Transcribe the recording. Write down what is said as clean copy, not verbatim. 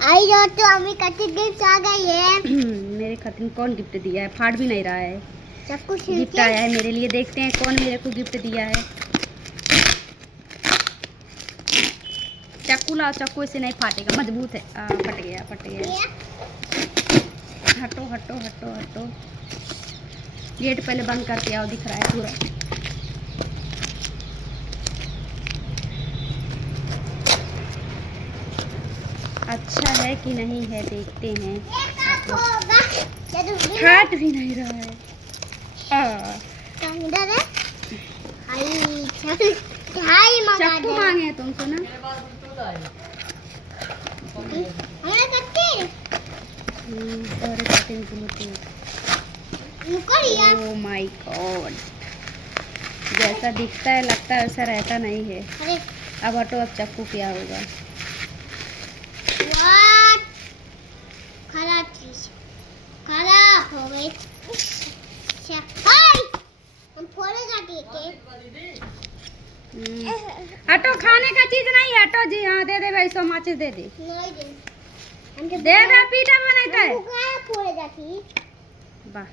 आई जाओ तो हमें कटिंग गिफ्ट आ गई है। मेरे खातिर कौन गिफ्ट दिया है? फाड़ भी नहीं रहा है। सब कुछ गिफ्ट आया है मेरे लिए, देखते हैं कौन मेरे को गिफ्ट दिया है। चाकू लाओ, चाकू ऐसे नहीं फाटेगा, मजबूत है। फट गया, फट गया। हटो हटो हटो हटो। गेट पहले बंद करके आओ, दिख रहा है पूरा। अच्छा है कि नहीं है, देखते हैं। फट भी नहीं रहा है। चाकू मांगे हैं तुमसे ना? ओह माय गॉड, जैसा दिखता है लगता है वैसा रहता नहीं है। अब हटो, अब चाकू क्या होगा? खराब हो गई। हटो, खाने का चीज नहीं है, हटो जी। हाँ दे दे भाई, 100 माचिस दे दे। दे दे, पीठा बनाता है। वाह।